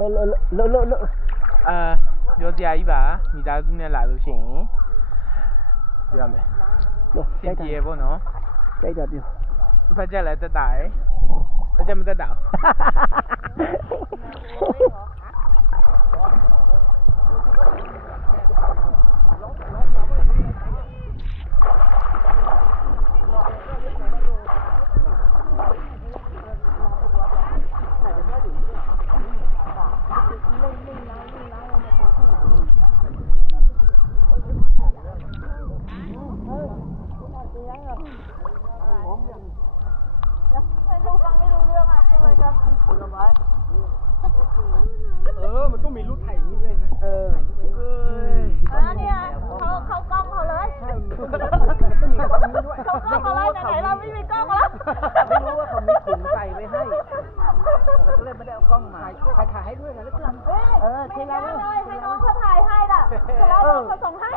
ပြောစရာကြီးပါမိသားစုနဲ့လာလို့ရှိရင်ပြောရမယ်စင်ပြေပေါ့နော်ကြိုက်တာပြောဖက်ချက်လည်းတက်တာရယ်ဖက်ချက်မတက်တာมันต้องมีลูกไถ่นี่ด้วยนะเนี่ยเขากล้องเขาเลยต้องมีกล้องด้วยเขากล้องเขาเลยไหนเราไม่มีกล้องแล้วไม่รู้ว่าเขามีถุงใส่ไว้ให้เราก็เลยไม่ได้เอากล้องมาถ่ายให้ด้วยนะแล้วกันทีละเลยให้น้องเขาถ่ายให้ล่ะแล้วน้องเขาส่งให้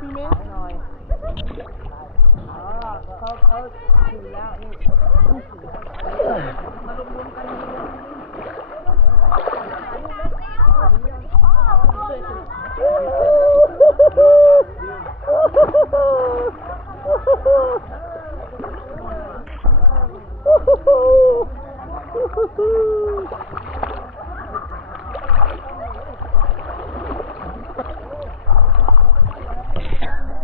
พี่เมย์หน่อยเขาถือแล้วนี่มารวมกัน